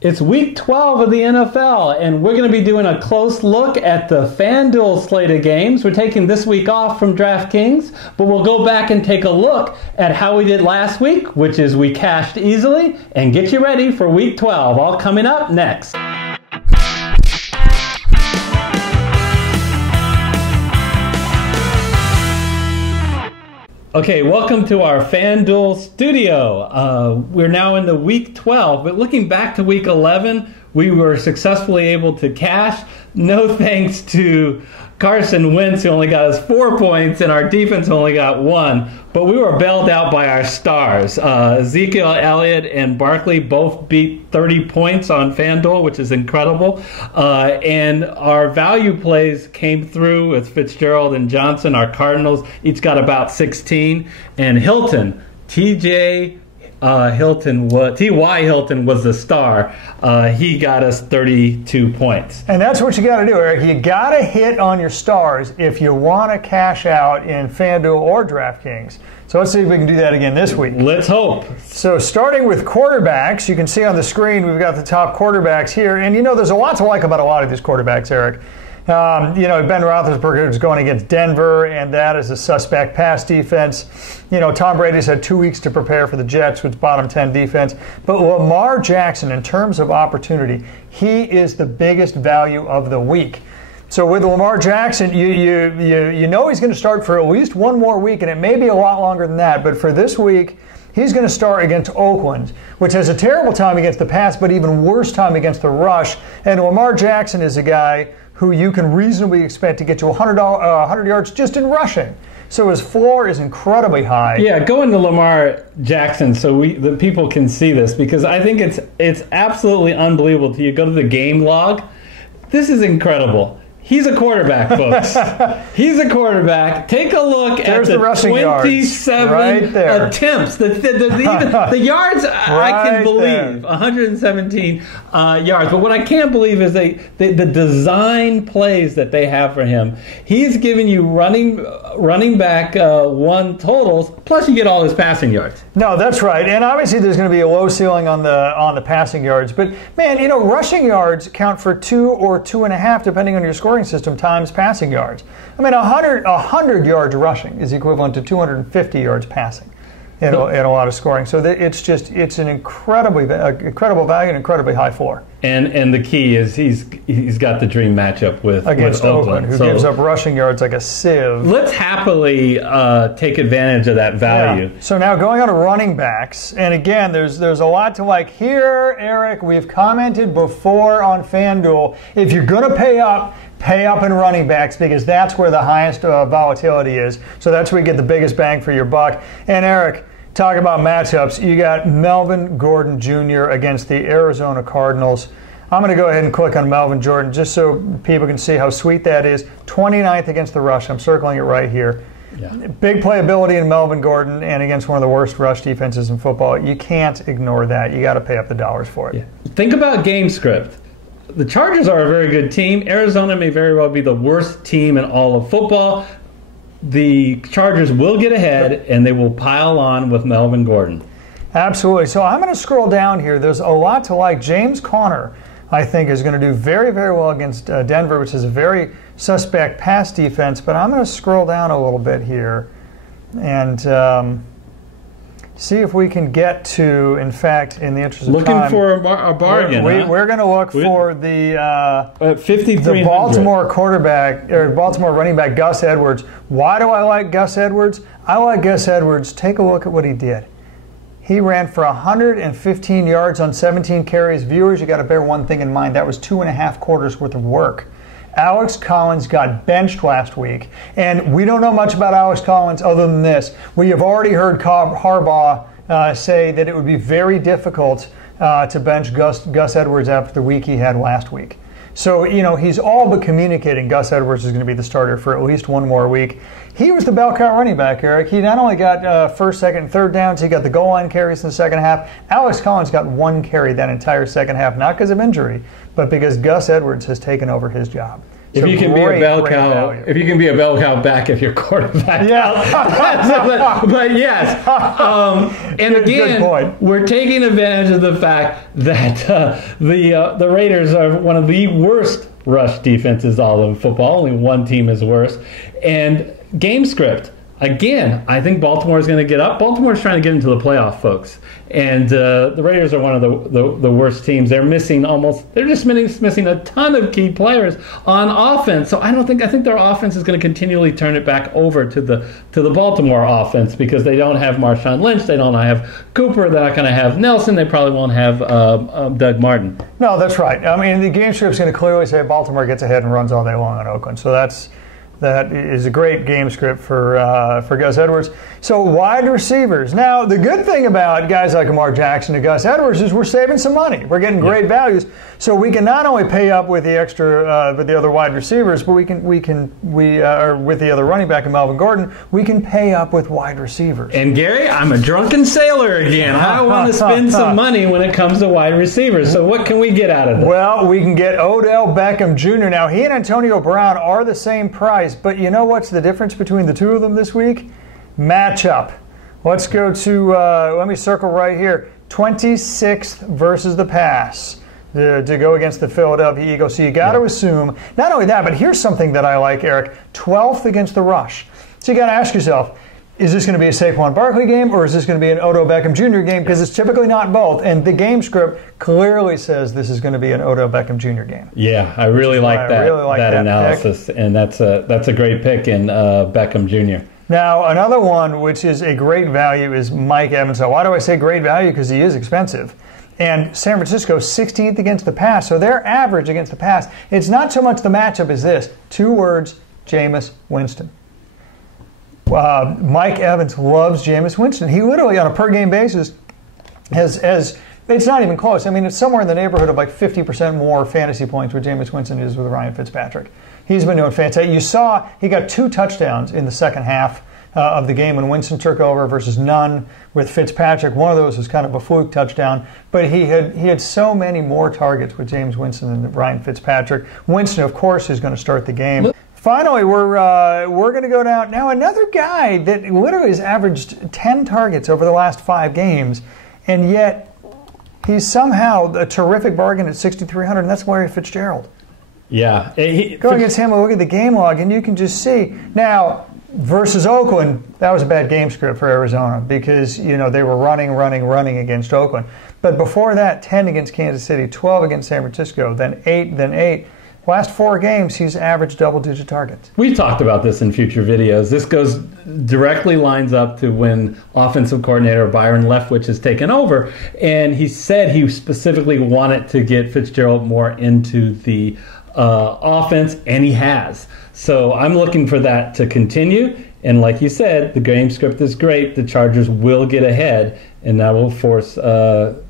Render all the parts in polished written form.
It's week 12 of the NFL, and we're going to be doing a close look at the FanDuel slate of games. We're taking this week off from DraftKings, but we'll go back and take a look at how we did last week, which is we cashed easily, and get you ready for week 12. All coming up next. Okay, welcome to our FanDuel studio. We're now in the week 12, but looking back to week 11, we were successfully able to cash. No thanks to Carson Wentz, who only got us 4 points, and our defense only got 1. But we were bailed out by our stars. Ezekiel Elliott and Barkley both beat 30 points on FanDuel, which is incredible. And our value plays came through with Fitzgerald and Johnson. Our Cardinals each got about 16. And Hilton, T.Y. Hilton was the star. He got us 32 points. And that's what you got to do, Eric. You got to hit on your stars if you want to cash out in FanDuel or DraftKings. So let's see if we can do that again this week. Let's hope. So starting with quarterbacks, you can see on the screen we've got the top quarterbacks here. And you know there's a lot to like about a lot of these quarterbacks, Eric. Ben Roethlisberger is going against Denver, and that is a suspect pass defense. Tom Brady's had 2 weeks to prepare for the Jets, which bottom 10 defense. But Lamar Jackson, in terms of opportunity, he is the biggest value of the week. So with Lamar Jackson, you know he's going to start for at least one more week, and it may be a lot longer than that. But for this week, he's going to start against Oakland, which has a terrible time against the pass, but even worse time against the rush. And Lamar Jackson is a guy who you can reasonably expect to get to 100 yards just in rushing. So his floor is incredibly high. Yeah, go into Lamar Jackson so the people can see this, because I think it's absolutely unbelievable to you. Go to the game log. This is incredible. He's a quarterback, folks. He's a quarterback. Take a look at the 27 attempts. The yards, I can believe. 117 yards. But what I can't believe is the design plays that they have for him. He's giving you running back one totals, plus you get all his passing yards. No, that's right. And obviously there's going to be a low ceiling on the passing yards. But, man, rushing yards count for 2 or 2.5, depending on your scoring system, times passing yards. I mean, 100 yards rushing is equivalent to 250 yards passing in a lot of scoring. So it's an incredible value and incredibly high floor. And the key is he's got the dream matchup against Oakland, who gives up rushing yards like a sieve. Let's happily take advantage of that value. Yeah. So now going on to running backs, and again, there's a lot to like here, Eric. We've commented before on FanDuel, if you're going to pay up in running backs, because that's where the highest volatility is. So that's where you get the biggest bang for your buck. And Eric, talk about matchups. You got Melvin Gordon Jr. against the Arizona Cardinals. I'm going to go ahead and click on Melvin Gordon just so people can see how sweet that is. 29th against the rush. I'm circling it right here. Yeah. Big playability in Melvin Gordon and against one of the worst rush defenses in football. You can't ignore that. You got to pay up the dollars for it. Yeah. Think about game script. The Chargers are a very good team. Arizona may very well be the worst team in all of football. The Chargers will get ahead, and they will pile on with Melvin Gordon. Absolutely. So I'm going to scroll down here. There's a lot to like. James Conner, I think, is going to do very, very well against Denver, which is a very suspect pass defense. But I'm going to scroll down a little bit here and see if we can get to, in fact, in the interest of time. Looking for a bargain. We're going to look for the Baltimore quarterback, or Baltimore running back, Gus Edwards. Why do I like Gus Edwards? I like Gus Edwards. Take a look at what he did. He ran for 115 yards on 17 carries. Viewers, you got to bear one thing in mind. That was 2.5 quarters worth of work. Alex Collins got benched last week, and we don't know much about Alex Collins other than this. We have already heard Harbaugh say that it would be very difficult to bench Gus Edwards after the week he had last week. So, he's all but communicating Gus Edwards is going to be the starter for at least one more week. He was the bell cow running back, Eric. He not only got first, second, and third downs, he got the goal line carries in the second half. Alex Collins got 1 carry that entire second half, not because of injury, but because Gus Edwards has taken over his job. If you can be a bell cow, if you can be a bell cow back if you're quarterback. Yeah. but yes. And again, we're taking advantage of the fact that the Raiders are one of the worst rush defenses all of football. Only one team is worse. And game script. Again, I think Baltimore is going to get up. Baltimore's trying to get into the playoff, folks. And the Raiders are one of the worst teams. They're missing they're just missing a ton of key players on offense. So I think their offense is going to continually turn it back over to the Baltimore offense because they don't have Marshawn Lynch. They don't have Cooper. They're not going to have Nelson. They probably won't have Doug Martin. No, that's right. I mean, the game script's going to clearly say Baltimore gets ahead and runs all day long on Oakland. So that is a great game script for Gus Edwards. So wide receivers. Now, the good thing about guys like Lamar Jackson and Gus Edwards is we're saving some money. We're getting great values. So we can not only pay up with the extra with the other wide receivers, but we are with the other running back in Melvin Gordon. We can pay up with wide receivers. And Gary, I'm a drunken sailor again. I want to spend some money when it comes to wide receivers. So what can we get out of it? Well, we can get Odell Beckham Jr. Now, he and Antonio Brown are the same price, but you know what's the difference between the two of them this week? Matchup. Let's go to, let me circle right here, 26th versus the pass to go against the Philadelphia Eagles. So you got to assume, not only that, but here's something that I like, Eric, 12th against the rush. So you got to ask yourself, is this going to be a Saquon Barkley game or is this going to be an Odell Beckham Jr. game? Because it's typically not both. And the game script clearly says this is going to be an Odell Beckham Jr. game. Yeah, I really like that analysis. Pick. And that's a great pick in Beckham Jr. Now, another one which is a great value is Mike Evans. Now, why do I say great value? Because he is expensive. And San Francisco 16th against the pass. So their average against the pass. It's not so much the matchup as this. 2 words, Jameis Winston. Mike Evans loves Jameis Winston. He literally, on a per-game basis, has it's not even close. I mean, it's somewhere in the neighborhood of like 50% more fantasy points with Jameis Winston is with Ryan Fitzpatrick. He's been doing fantastic. You saw he got 2 touchdowns in the second half of the game when Winston took over versus none with Fitzpatrick. One of those was kind of a fluke touchdown, but he had so many more targets with Jameis Winston than Ryan Fitzpatrick. Winston, of course, is going to start the game. Finally, we're going to go down now. Another guy that literally has averaged 10 targets over the last 5 games, and yet he's somehow a terrific bargain at 6,300, and that's Larry Fitzgerald. Yeah. Go against him and look at the game log, and you can just see. Now, versus Oakland, that was a bad game script for Arizona because, they were running against Oakland. But before that, 10 against Kansas City, 12 against San Francisco, then 8. Last 4 games, he's averaged double-digit targets. We've talked about this in future videos. This directly lines up to when offensive coordinator Byron Leftwich has taken over, and he said he specifically wanted to get Fitzgerald more into the offense, and he has. So I'm looking for that to continue. And like you said, the game script is great. The Chargers will get ahead, and that will force the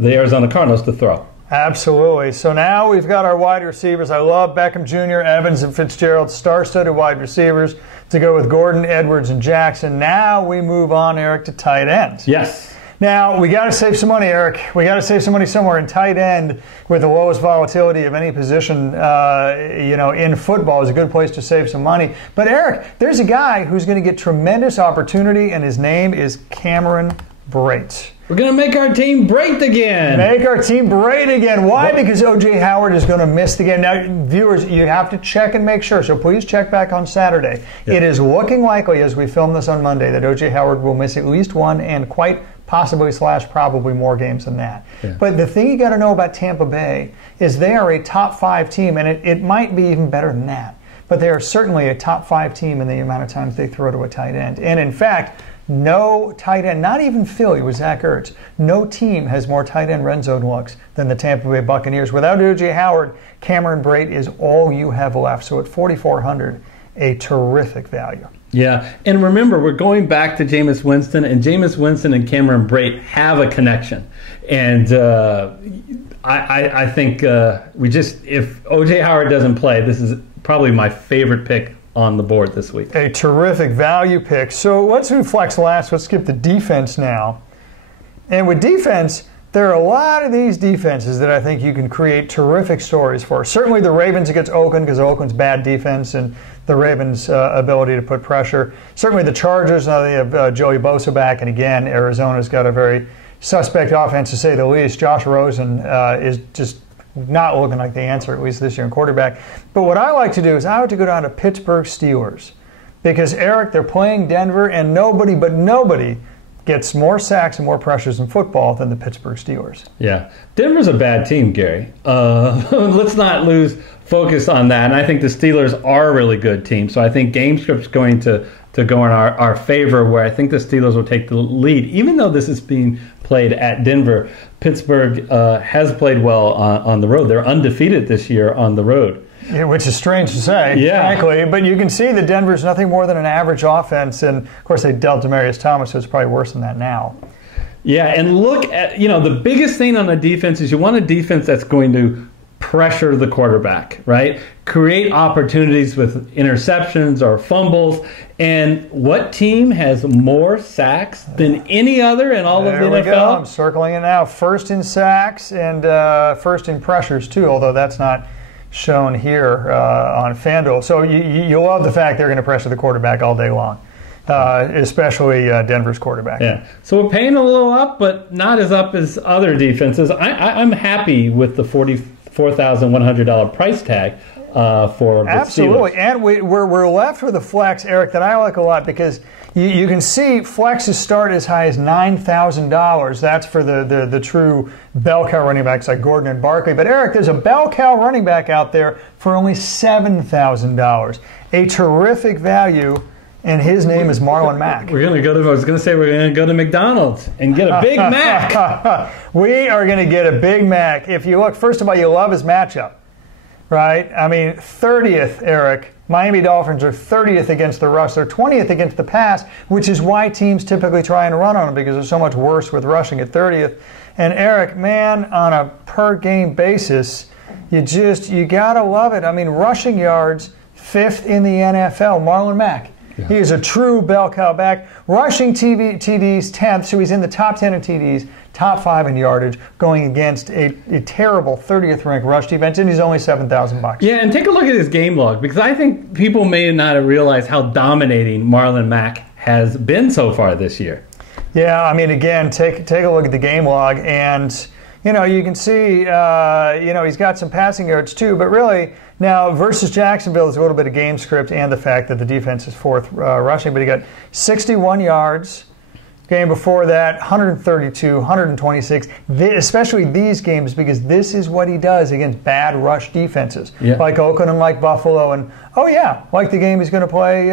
Arizona Cardinals to throw. Absolutely. So now we've got our wide receivers. I love Beckham Jr., Evans, and Fitzgerald, star-studded wide receivers to go with Gordon, Edwards, and Jackson. Now we move on, Eric, to tight ends. Yes. Now, we got to save some money, Eric. We got to save some money somewhere in tight end with the lowest volatility of any position, in football is a good place to save some money. But, Eric, there's a guy who's going to get tremendous opportunity, and his name is Cameron Brate. We're going to make our team great again. Make our team great again. Why? Because O.J. Howard is going to miss the game. Now, viewers, you have to check and make sure. So please check back on Saturday. Yeah. It is looking likely, as we film this on Monday, that O.J. Howard will miss at least one and quite possibly / probably more games than that. Yeah. But the thing you got to know about Tampa Bay is they are a top 5 team, and it might be even better than that. But they are certainly a top 5 team in the amount of times they throw to a tight end. And in fact, no tight end, not even Philly with Zach Ertz, no team has more tight end red zone looks than the Tampa Bay Buccaneers. Without O.J. Howard, Cameron Brate is all you have left. So at 4,400, a terrific value. Yeah, and remember, we're going back to Jameis Winston, and Jameis Winston and Cameron Brate have a connection. And I think if O.J. Howard doesn't play, this is probably my favorite pick on the board this week. A terrific value pick. So let's do flex last. Let's skip the defense now. And with defense, there are a lot of these defenses that I think you can create terrific stories for. Certainly the Ravens against Oakland, because Oakland's bad defense and the Ravens' ability to put pressure. Certainly the Chargers, now they have Joey Bosa back, and again, Arizona's got a very suspect offense, to say the least. Josh Rosen is just not looking like the answer, at least this year, in quarterback. But what I like to do is I like to go down to Pittsburgh Steelers. Because, Eric, they're playing Denver, and nobody gets more sacks and more pressures in football than the Pittsburgh Steelers. Yeah. Denver's a bad team, Gary. Let's not lose focus on that. And I think the Steelers are a really good team. So I think game script's going to go in our favor, where I think the Steelers will take the lead. Even though this is being played at Denver, Pittsburgh has played well on the road. They're undefeated this year on the road. Yeah, which is strange to say, frankly. But you can see that Denver's nothing more than an average offense. And, of course, they dealt Demaryius Thomas, so it's probably worse than that now. Yeah, and look at, the biggest thing on the defense is you want a defense that's going to pressure the quarterback, right? Create opportunities with interceptions or fumbles. And what team has more sacks than any other in all of the NFL? There we go. I'm circling it now. First in sacks and first in pressures, too, although that's not shown here on FanDuel. So you love the fact they're going to pressure the quarterback all day long, especially Denver's quarterback. Yeah. So we're paying a little up, but not as up as other defenses. I'm happy with the $44,100 price tag for the Absolutely. Steelers. And we're left with a flex, Eric, that I like a lot, because you can see flexes start as high as $9,000. That's for the true bell cow running backs like Gordon and Barkley. But, Eric, there's a bell cow running back out there for only $7,000. A terrific value, and his name is Marlon Mack. We're going to go to McDonald's and get a Big Mac. We are going to get a Big Mac. If you look, first of all, you love his matchup, right? I mean, 30th, Eric. Miami Dolphins are 30th against the rush. They're 20th against the pass, which is why teams typically try and run on them, because they're so much worse with rushing at 30th. And, Eric, man, on a per-game basis, you got to love it. I mean, rushing yards, 5th in the NFL, Marlon Mack. Yeah. He is a true bell cow back. Rushing TDs, 10th, so he's in the top 10 in TDs, top 5 in yardage, going against a terrible 30th ranked rush defense, and he's only $7,000. Yeah, and take a look at his game log, because I think people may not have realized how dominating Marlon Mack has been so far this year. Yeah, I mean, again, take a look at the game log, and you can see, he's got some passing yards too, but really, now versus Jacksonville, there's a little bit of game script and the fact that the defense is 4th rushing, but he got 61 yards. Game before that, 132, 126, especially these games, because this is what he does against bad rush defenses, like Oakland and like Buffalo, and like the game he's going to play,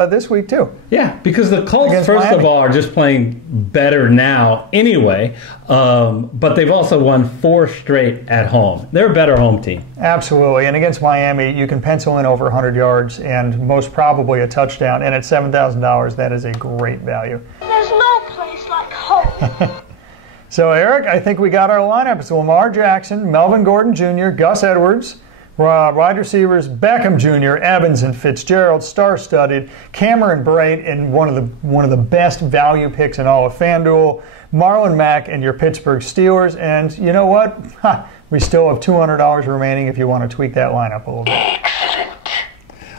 this week too. Yeah, because the Colts, first of all, are just playing better now anyway, but they've also won 4 straight at home. They're a better home team. Absolutely, and against Miami, you can pencil in over 100 yards and most probably a touchdown, and at $7,000, that is a great value. There's no place like home. So, Eric, I think we got our lineup. It's Lamar Jackson, Melvin Gordon Jr., Gus Edwards, wide receivers Beckham Jr., Evans, and Fitzgerald, star-studded, Cameron Brate, and one of the best value picks in all of FanDuel, Marlon Mack, and your Pittsburgh Steelers. And you know what? We still have $200 remaining if you want to tweak that lineup a little bit.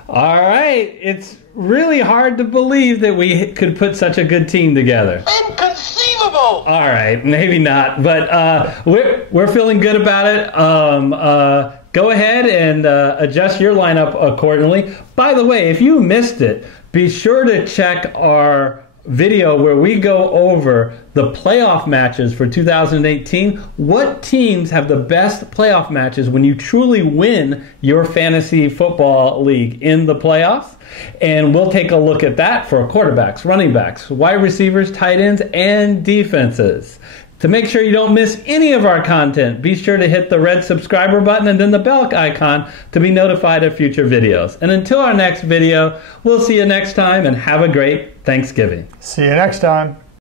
All right. It's really hard to believe that we could put such a good team together. Inconceivable! All right, maybe not, but we're feeling good about it. Go ahead and adjust your lineup accordingly. By the way, if you missed it, be sure to check our video where we go over the playoff matches for 2018. What teams have the best playoff matches when you truly win your fantasy football league in the playoffs? And we'll take a look at that for quarterbacks, running backs, wide receivers, tight ends, and defenses. To make sure you don't miss any of our content, be sure to hit the red subscriber button and then the bell icon to be notified of future videos. And until our next video, we'll see you next time, and have a great Thanksgiving. See you next time.